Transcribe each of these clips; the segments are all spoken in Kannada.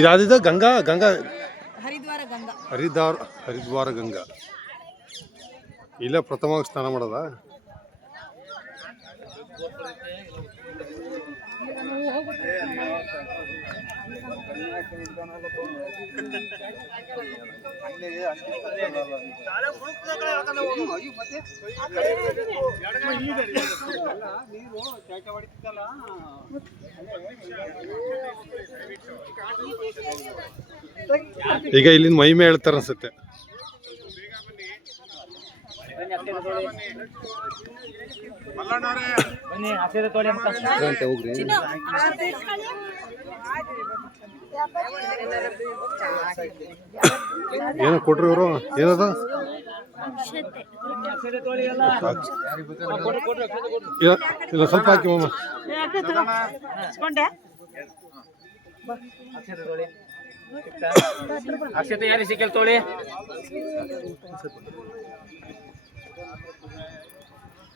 ಇದಾದಿದೆ ಗಂಗಾ ಗಂಗಾ ಹರಿದ್ವಾರ ಗಂಗಾ ಇಲ್ಲೇ ಪ್ರಥಮವಾಗಿ ಸ್ನಾನ ಮಾಡೋದ. ಈಗ ಇಲ್ಲಿಂದ ಮಹಿಮೆ ಹೇಳ್ತಾರ ಅನ್ಸುತ್ತೆ. ಏನ ಕೊಟ್ರಿ ಇವರು ಏನದ ಇಲ್ಲ ಸ್ವಲ್ಪ ಹಾಕಿ ಮಮ್ಮ. ಅಕ್ಷತೆ ಯಾರಿ ಸಿಕ್ಕಲ್ ತೋಳಿ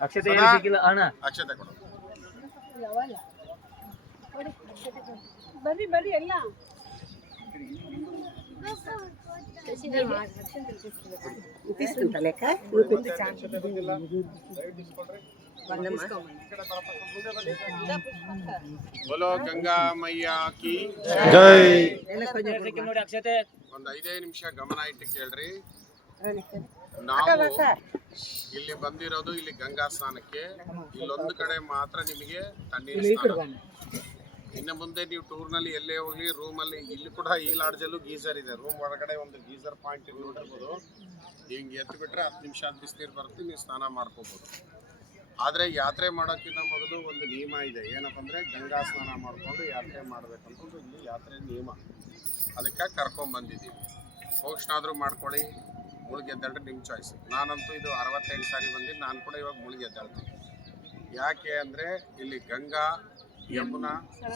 ಅಕ್ಷತೆ ಯಾರಿ ಸಿಕ್ಕಿಲ್ಲ ಅಣ್ಣ ಅಕ್ಷತೆ ಕೊಡು. ಬರ್ರಿ ಬರ್ರಿ ಎಲ್ಲ बोलो गंगा मैया की ಜೈ. ನೋಡಿ ಅಕ್ಷತೆ ಒಂದು 5 ನಿಮಿಷ ಗಮನ ಇಟ್ಟು ಕೇಳ್ರಿ. ನಾವು ಇಲ್ಲಿ ಬಂದಿರೋದು ಇಲ್ಲಿ ಗಂಗಾ ಸ್ನಾನಕ್ಕೆ. ಇಲ್ಲೊಂದು ಕಡೆ ಮಾತ್ರ ನಿಮಗೆ ತಣ್ಣೀರು ಸ್ನಾನ. ಇನ್ನು ಮುಂದೆ ನೀವು ಟೂರ್ನಲ್ಲಿ ಎಲ್ಲೇ ಹೋಗ್ಲಿ ರೂಮಲ್ಲಿ ಇಲ್ಲಿ ಕೂಡ ಈ ಲಾಡ್ಜಲ್ಲೂ ಗೀಸರ್ ಇದೆ. ರೂಮ್ ಒಳಗಡೆ ಒಂದು ಗೀಸರ್ ಪಾಯಿಂಟ್ ಇಲ್ಲಿ ನೋಡಿರ್ಬೋದು. ಹಿಂಗೆ ಎತ್ತು ಬಿಟ್ರೆ 10 ನಿಮಿಷ ಬಿಸಿನೀರು ಬರುತ್ತೆ, ನೀವು ಸ್ನಾನ ಮಾಡ್ಕೋಬೋದು. ಆದರೆ ಯಾತ್ರೆ ಮಾಡೋಕ್ಕಿಂತ ಮೊದಲು ಒಂದು ನಿಯಮ ಇದೆ. ಏನಪ್ಪ ಅಂದರೆ ಗಂಗಾ ಸ್ನಾನ ಮಾಡಿಕೊಂಡು ಯಾತ್ರೆ ಮಾಡಬೇಕಂತ ಇಲ್ಲಿ ಯಾತ್ರೆ ನಿಯಮ. ಅದಕ್ಕೆ ಕರ್ಕೊಂಬಂದಿದ್ದೀವಿ. ಹೋಗ್ಸ್ನಾದರೂ ಮಾಡ್ಕೊಳ್ಳಿ, ಮುಳುಗೆದ್ದಾಳ್ರೆ ನಿಮ್ಮ ಚಾಯ್ಸ್. ನಾನಂತೂ ಇದು 68 ಸಾರಿ ಬಂದಿದ್ದು, ನಾನು ಕೂಡ ಇವಾಗ ಮುಳುಗೆದ್ದಾಳ್ತೀನಿ. ಯಾಕೆ ಅಂದರೆ ಇಲ್ಲಿ ಗಂಗಾ, ಯಮುನಾ,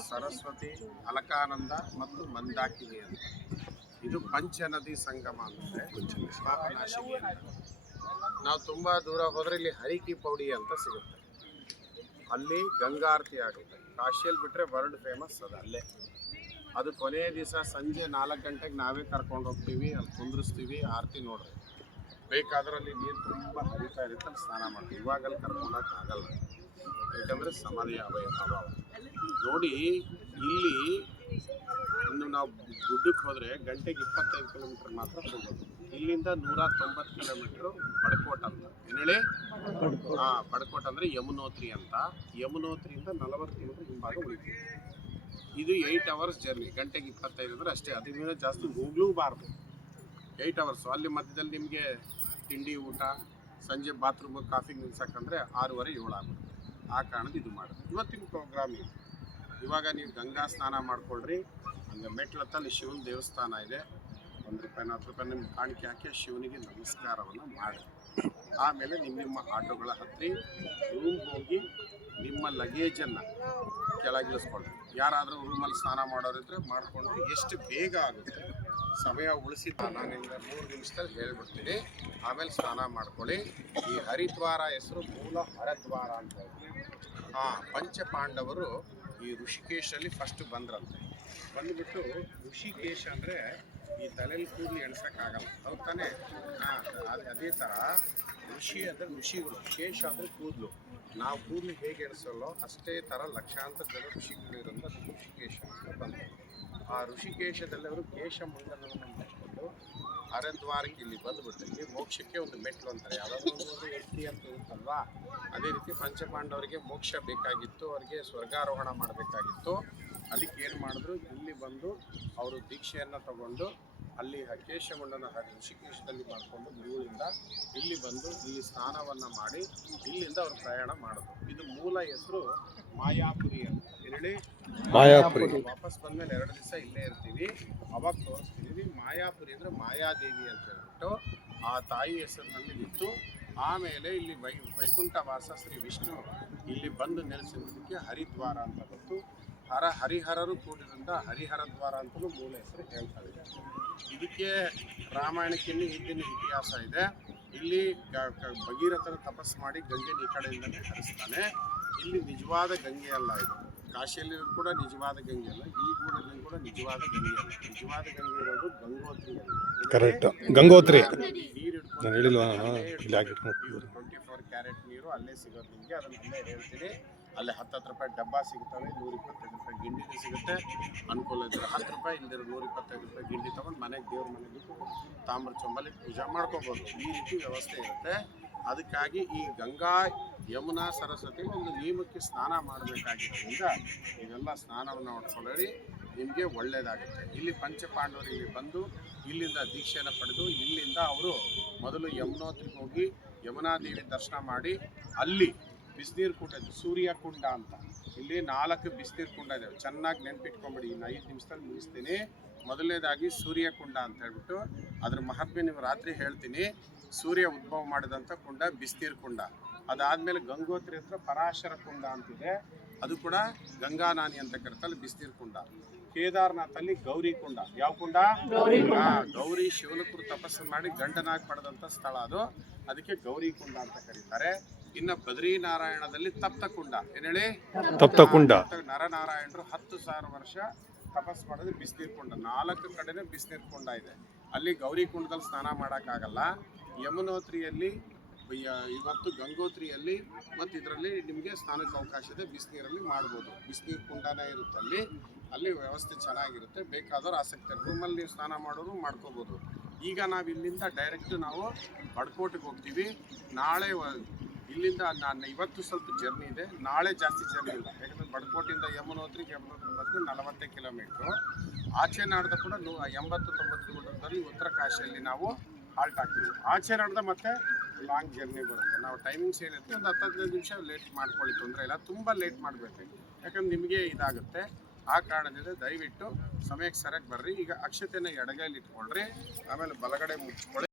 ಸರಸ್ವತಿ, ಅಲಕಾನಂದ ಮತ್ತು ಮಂದಾಕಿನಿ ಅಂತ ಇದು ಪಂಚನದಿ ಸಂಗಮ ಅಂದರೆ ಪಾಪನಾಶಿನಿ ಅಂತ. ನಾವು ತುಂಬ ದೂರ ಹೋದರೆ ಇಲ್ಲಿ ಹರಿಕಿ ಪೌಡಿ ಅಂತ ಸಿಗುತ್ತೆ. ಅಲ್ಲಿ ಗಂಗಾರತಿ ಆಗುತ್ತೆ. ಕಾಶಿಯಲ್ಲಿ ಬಿಟ್ಟರೆ ವರ್ಲ್ಡ್ ಫೇಮಸ್ ಅದು ಅಲ್ಲೇ. ಅದು ಕೊನೆಯ ದಿವಸ ಸಂಜೆ 4 ಗಂಟೆಗೆ ನಾವೇ ಕರ್ಕೊಂಡು ಹೋಗ್ತೀವಿ, ಅಲ್ಲಿ ಕುಂದ್ರಿಸ್ತೀವಿ, ಆರತಿ ನೋಡ್ರಿ. ಬೇಕಾದ್ರೆ ಅಲ್ಲಿ ನೀರು ತುಂಬ ಹರಿತಾ ಇರುತ್ತೆ, ಅಲ್ಲಿ ಸ್ನಾನ ಮಾಡ್ತೀವಿ. ಇವಾಗಲ್ಲಿ ಕರ್ಕೊಂಡೋಕ್ಕಾಗಲ್ಲ, ಯಾಕಂದರೆ ಸಮಾಧಿ ಅಭಾವ. ನೋಡಿ ಇಲ್ಲಿ ಇನ್ನು ನಾವು ಗುಡ್ಡಕ್ಕೆ ಹೋದರೆ ಗಂಟೆಗೆ 25 ಕಿಲೋಮೀಟರ್ ಮಾತ್ರ ಹೋಗೋದು. ಇಲ್ಲಿಂದ 190 ಕಿಲೋಮೀಟ್ರು ಬಡ್ಕೋಟ್ ಅಂತ. ಏನು ಹೇಳಿ? ಬಡ್ಕೋಟ್ ಅಂದರೆ ಯಮುನೋತ್ರಿ ಅಂತ. ಯಮುನೋತ್ರಿಯಿಂದ 40 ಕಿಲೋಮೀಟರ್ ಹಿಂಭಾಗ ಉಳಿತೀವಿ. ಇದು 8 ಅವರ್ಸ್ ಜರ್ನಿ. ಗಂಟೆಗೆ 25 ಅಂದರೆ ಅಷ್ಟೇ. ಅದರಿಂದ ಜಾಸ್ತಿ ಹೋಗ್ಲೂಬಾರ್ದು. 8 ಅವರ್ಸು. ಅಲ್ಲಿ ಮಧ್ಯದಲ್ಲಿ ನಿಮಗೆ ತಿಂಡಿ ಊಟ, ಸಂಜೆ ಬಾತ್ರೂಮ್ ಕಾಫಿಗೆ ನಿಲ್ಸಕ್ಕಂದ್ರೆ 6:30 7 ಆಗ್ಬಿಡುತ್ತೆ. ಆ ಕಾರಣದ ಇದು ಮಾಡೋದು ಇವತ್ತಿನ ಪ್ರೋಗ್ರಾಮ್ ಇದು. ಇವಾಗ ನೀವು ಗಂಗಾ ಸ್ನಾನ ಮಾಡ್ಕೊಳ್ರಿ. ಹಂಗೆ ಮೆಟ್ಲತ್ತಲ್ಲಿ ಶಿವನ ದೇವಸ್ಥಾನ ಇದೆ. 1 ರೂಪಾಯಿ 4 ರೂಪಾಯಿ ನಿಮ್ಗೆ ಕಾಣಿಕೆ ಹಾಕಿ ಶಿವನಿಗೆ ನಮಸ್ಕಾರವನ್ನು ಮಾಡಿ ಆಮೇಲೆ ನಿಮ್ಮ ಆಟೋಗಳ ಹತ್ತಿ ರೂಮ್ಗೆ ಹೋಗಿ ನಿಮ್ಮ ಲಗೇಜನ್ನು ಕೆಳಗಿಳಿಸ್ಕೊಳ್ರಿ. ಯಾರಾದರೂ ರೂಮಲ್ಲಿ ಸ್ನಾನ ಮಾಡೋರಿದ್ರೆ ಮಾಡಿಕೊಂಡು ಎಷ್ಟು ಬೇಗ ಆಗುತ್ತೆ ಸಮಯ ಉಳಿಸಿದ್ದ ನಾನಿಂದ 3 ನಿಮಿಷದಲ್ಲಿ ಹೇಳ್ಬಿಡ್ತೀನಿ. ಆಮೇಲೆ ಸ್ನಾನ ಮಾಡ್ಕೊಳ್ಳಿ. ಈ ಹರಿದ್ವಾರ ಹೆಸರು ಮೂಲ ಹರದ್ವಾರ ಅಂತ. ಪಂಚಪಾಂಡವರು ಈ ಋಷಿಕೇಶಲ್ಲಿ ಫಸ್ಟ್ ಬಂದ್ರಂತೆ. ಬಂದುಬಿಟ್ಟು ಋಷಿಕೇಶ ಅಂದರೆ ಈ ತಲೆಯಲ್ಲಿ ಕೂದಲು ಎಣ್ಸೋಕ್ಕಾಗಲ್ಲ, ಹೌದು ತಾನೇ? ಅದೇ ಥರ ಋಷಿ ಅಂದರೆ ಋಷಿಗಳು, ಕೇಶ ಅಂದರೆ ಕೂದಲು. ನಾವು ಕೂದಲು ಹೇಗೆ ಎಣಿಸಲ್ಲೋ ಅಷ್ಟೇ ಥರ ಲಕ್ಷಾಂತರ ಜನ ಋಷಿಗಳಿರೋದು ಅದು ಋಷಿಕೇಶ ಅಂತ ಬಂದರು. ಆ ಋಷಿಕೇಶದಲ್ಲಿ ಅವರು ಕೇಶ ಮಂಡಲವನ್ನು ಮುಚ್ಕೊಂಡು ಹರಿದ್ವಾರಕ್ಕೆ ಇಲ್ಲಿ ಬಂದುಬಿಟ್ಟು ಇಲ್ಲಿ ಮೋಕ್ಷಕ್ಕೆ ಒಂದು ಮೆಟ್ಲು ಅಂತಾರೆ. ಯಾವುದಾದ್ರೂ ಒಂದು ಎತ್ತಿ ಅಂತ ಇರುತ್ತಲ್ವಾ, ಅದೇ ರೀತಿ ಪಂಚಪಾಂಡವರಿಗೆ ಮೋಕ್ಷ ಬೇಕಾಗಿತ್ತು, ಅವರಿಗೆ ಸ್ವರ್ಗಾರೋಹಣ ಮಾಡಬೇಕಾಗಿತ್ತು. ಅದಕ್ಕೆ ಏನು ಮಾಡಿದ್ರು, ಇಲ್ಲಿ ಬಂದು ಅವರು ದೀಕ್ಷೆಯನ್ನು ತಗೊಂಡು ಅಲ್ಲಿ ಕೇಶಮಂಡನ ಋಷಿಕೇಶದಲ್ಲಿ ಮಾಡಿಕೊಂಡು ಗುರುವಿಂದ ಇಲ್ಲಿ ಬಂದು ಇಲ್ಲಿ ಸ್ನಾನವನ್ನು ಮಾಡಿ ಇಲ್ಲಿಂದ ಅವರು ಪ್ರಯಾಣ ಮಾಡಿದ್ರು. ಇದು ಮೂಲ ಹೆಸರು ಮಾಯಾಪುರಿ ಅಂತ. ಹೇಳಿ ಮಾಯಾಪುರಿ. ವಾಪಸ್ ಬಂದಮೇಲೆ 2 ದಿವಸ ಇಲ್ಲೇ ಇರ್ತೀವಿ, ಅವಾಗ ತೋರಿಸ್ತೀವಿ. ಮಾಯಾಪುರಿ ಅಂದರೆ ಮಾಯಾದೇವಿ ಅಂತ ಹೇಳ್ಬಿಟ್ಟು ಆ ತಾಯಿ ಹೆಸರಿನಲ್ಲಿ ಇತ್ತು. ಆಮೇಲೆ ಇಲ್ಲಿ ವೈಕುಂಠವಾಸ ಶ್ರೀ ವಿಷ್ಣು ಇಲ್ಲಿ ಬಂದು ನೆಲೆಸಿದ್ದಕ್ಕೆ ಹರಿದ್ವಾರ ಅಂತ ಗೊತ್ತು. ಹರಿಹರರು ಕೂಡಿದ್ರಿಂದ ಹರಿಹರದ್ವಾರ ಅಂತಲೂ ಮೂಲ ಹೆಸರು ಹೇಳ್ತಾ ಇದೆ. ಇದಕ್ಕೆ ರಾಮಾಯಣಕ್ಕಿನ್ನೂ ಹಿಂದಿನ ಇತಿಹಾಸ ಇದೆ. ಇಲ್ಲಿ ಭಗೀರಥನ ತಪಸ್ಸು ಮಾಡಿ ಗಂಗೆನ ಈ ಕಡೆಯಿಂದಲೇ ಹರಿಸ್ತಾನೆ. ಇಲ್ಲಿ ನಿಜವಾದ ಗಂಗೆ ಅಲ್ಲ ಇದು, ಕಾಶಿಯಲ್ಲಿರೋದು ಕೂಡ ನಿಜವಾದ ಗಂಗೆ ಅಲ್ಲ, ಈ ಗೂಡಲ್ಲಿ ಕೂಡ ನಿಜವಾದ ಗಂಗೆ ಅಲ್ಲ. ನಿಜವಾದ ಗಂಗೆ ಇರೋದು ಗಂಗೋತ್ರಿಯಲ್ಲಿ. ಕರೆಕ್ಟ್ ಗಂಗೋತ್ರಿ ನೀರು ನಾನು ಹೇಳಿಲ್ವಾ ಇಲ್ಲಿ ಹಾಕಿಟ್ಕೊಂಡು 24 ಕ್ಯಾರೆಟ್ ನೀರು ಅಲ್ಲೇ ಸಿಗೋದು ನಿಮಗೆ. ಅದನ್ನ ಅಲ್ಲೇ ಹೇಳ್ತೀನಿ. ಅಲ್ಲೇ 10 ರೂಪಾಯಿ ಡಬ್ಬ ಸಿಗ್ತವೆ, 125 ರೂಪಾಯಿ ಗಿಂಡಿ ಸಿಗುತ್ತೆ. ಅನುಕೂಲ ಇದ್ರೆ 10 ರೂಪಾಯಿ, ಇಲ್ದಿರೋ 125 ರೂಪಾಯಿ ಗಿಂಡಿ ತೊಗೊಂಡು ಮನೆಗೆ ದೇವ್ರ ಮನೆಗೆ ತಾಮ್ರ ಚೊಂಬಲ್ಲಿ ಪೂಜೆ ಮಾಡ್ಕೋಬೋದು. ಈ ರೀತಿ ವ್ಯವಸ್ಥೆ ಇರುತ್ತೆ. ಅದಕ್ಕಾಗಿ ಈ ಗಂಗಾ ಯಮುನಾ ಸರಸ್ವತಿ ಒಂದು ನಿಯಮಕ್ಕೆ ಸ್ನಾನ ಮಾಡಬೇಕಾಗಿರೋದ್ರಿಂದ ಇವೆಲ್ಲ ಸ್ನಾನವನ್ನು ಮಾಡ್ಕೊಳ್ಳಿ, ನಿಮಗೆ ಒಳ್ಳೆಯದಾಗುತ್ತೆ. ಇಲ್ಲಿ ಪಂಚಪಾಂಡವರು ಇಲ್ಲಿ ಬಂದು ಇಲ್ಲಿಂದ ದೀಕ್ಷೆಯನ್ನು ಪಡೆದು ಇಲ್ಲಿಂದ ಅವರು ಮೊದಲು ಯಮುನೋತ್ರಿಗೆ ಹೋಗಿ ಯಮುನಾದೇವಿ ದರ್ಶನ ಮಾಡಿ ಅಲ್ಲಿ ಬಿಸಿನೀರು ಕುಂಡ ಇದೆ, ಸೂರ್ಯಕುಂಡ ಅಂತ. ಇಲ್ಲಿ 4 ಬಿಸಿನೀರು ಕುಂಡ ಇದ್ದಾವೆ. ಚೆನ್ನಾಗಿ ನೆನ್ಪಿಟ್ಕೊಂಬಿಡಿ. ಇನ್ನು 5 ನಿಮಿಷದಲ್ಲಿ ಮುಗಿಸ್ತೀನಿ. ಮೊದಲನೇದಾಗಿ ಸೂರ್ಯಕುಂಡ ಅಂತ ಹೇಳ್ಬಿಟ್ಟು ಅದ್ರ ಮಹಾತ್ಮೆ ನೀವು ರಾತ್ರಿ ಹೇಳ್ತೀನಿ. ಸೂರ್ಯ ಉದ್ಭವ ಮಾಡಿದಂಥ ಕುಂಡ ಬಿಸಿನೀರು ಕುಂಡ. ಅದಾದಮೇಲೆ ಗಂಗೋತ್ರಿ ಹತ್ರ ಪರಾಶರ ಕುಂಡ ಅಂತಿದೆ, ಅದು ಕೂಡ ಗಂಗಾನಾನಿ ಅಂತ ಕರೀತಾರೆ, ಬಿಸಿನೀರು ಕುಂಡ. ಕೇದಾರ್ನಾಥಲ್ಲಿ ಗೌರಿ ಕುಂಡ. ಯಾವ ಕುಂಡ? ಗೌರಿ ಶಿವನಕರು ತಪಸ್ಸು ಮಾಡಿ ಗಂಡನಾಗಿ ಪಡೆದಂಥ ಸ್ಥಳ ಅದು, ಅದಕ್ಕೆ ಗೌರಿ ಕುಂಡ ಅಂತ ಕರೀತಾರೆ. ಇನ್ನು ಬದ್ರಿನಾರಾಯಣದಲ್ಲಿ ತಪ್ತ ಕುಂಡ. ಏನ್ ಹೇಳಿ? ತಪ್ತ ಕುಂಡ. ನರನಾರಾಯಣರು 10,000 ವರ್ಷ ತಪಸ್ ಮಾಡೋದು ಬಿಸಿನೀರು ಕುಂಡ. 4 ಕಡೆನೇ ಬಿಸಿನೀರು ಕುಂಡ ಇದೆ. ಅಲ್ಲಿ ಗೌರಿ ಕುಂಡದಲ್ಲಿ ಸ್ನಾನ ಮಾಡೋಕ್ಕಾಗಲ್ಲ. ಯಮುನೋತ್ರಿಯಲ್ಲಿ ಇವತ್ತು ಗಂಗೋತ್ರಿಯಲ್ಲಿ ಮತ್ತು ಇದರಲ್ಲಿ ನಿಮಗೆ ಸ್ನಾನಕ್ಕೆ ಅವಕಾಶ ಇದೆ. ಬಿಸಿನೀರಲ್ಲಿ ಮಾಡ್ಬೋದು. ಬಿಸಿನೀರು ಕುಂಡನೇ ಇರುತ್ತೆ ಅಲ್ಲಿ ವ್ಯವಸ್ಥೆ ಚೆನ್ನಾಗಿರುತ್ತೆ. ಬೇಕಾದವ್ರು ಆಸಕ್ತಿ ರೂಮಲ್ಲಿ ನೀವು ಸ್ನಾನ ಮಾಡೋರು ಮಾಡ್ಕೋಬೋದು. ಈಗ ನಾವು ಇಲ್ಲಿಂದ ಡೈರೆಕ್ಟ್ ನಾವು ಬಡ್ಕೋಟಿಗೆ ಹೋಗ್ತೀವಿ. ನಾಳೆ ಇಲ್ಲಿಂದ ನಾನು ಇವತ್ತು ಸ್ವಲ್ಪ ಜರ್ನಿ ಇದೆ, ನಾಳೆ ಜಾಸ್ತಿ ಜರ್ನಿ ಇಲ್ಲ. ಯಾಕಂದರೆ ಬಡ್ಕೋಟಿಂದ ಯಮುನೋತ್ರಿಗೆ ಬಂದು 40 ಕಿಲೋಮೀಟ್ರು. ಆಚೆ ನಾಡ್ದ ಕೂಡ 80-90 ಕಿಲೋಮೀಟರ್ದಲ್ಲಿ ಉತ್ತರ ಕಾಶಿಯಲ್ಲಿ ನಾವು ಹಾಲ್ಟ್ ಹಾಕ್ತೀವಿ. ಆಚೆ ನಾಡ್ದ ಮತ್ತೆ ಲಾಂಗ್ ಜರ್ನಿ ಬರುತ್ತೆ. ನಾವು ಟೈಮಿಂಗ್ಸ್ ಏನಿರುತ್ತೆ ಒಂದು 10-15 ನಿಮಿಷ ಲೇಟ್ ಮಾಡ್ಕೊಳ್ಳಿ, ತೊಂದರೆ ಇಲ್ಲ. ತುಂಬ ಲೇಟ್ ಮಾಡಬೇಕು, ಯಾಕಂದ್ರೆ ನಿಮಗೆ ಇದಾಗುತ್ತೆ. ಆ ಕಾರಣದಿಂದ ದಯವಿಟ್ಟು ಸಮಯಕ್ಕೆ ಸರಿಯಾಗಿ ಬರ್ರಿ. ಈಗ ಅಕ್ಷತೆನ ಎಡಗೈಲಿ ಇಟ್ಕೊಳ್ರಿ, ಆಮೇಲೆ ಬಲಗಡೆ ಮುಚ್ಕೊಳ್ಳಿ.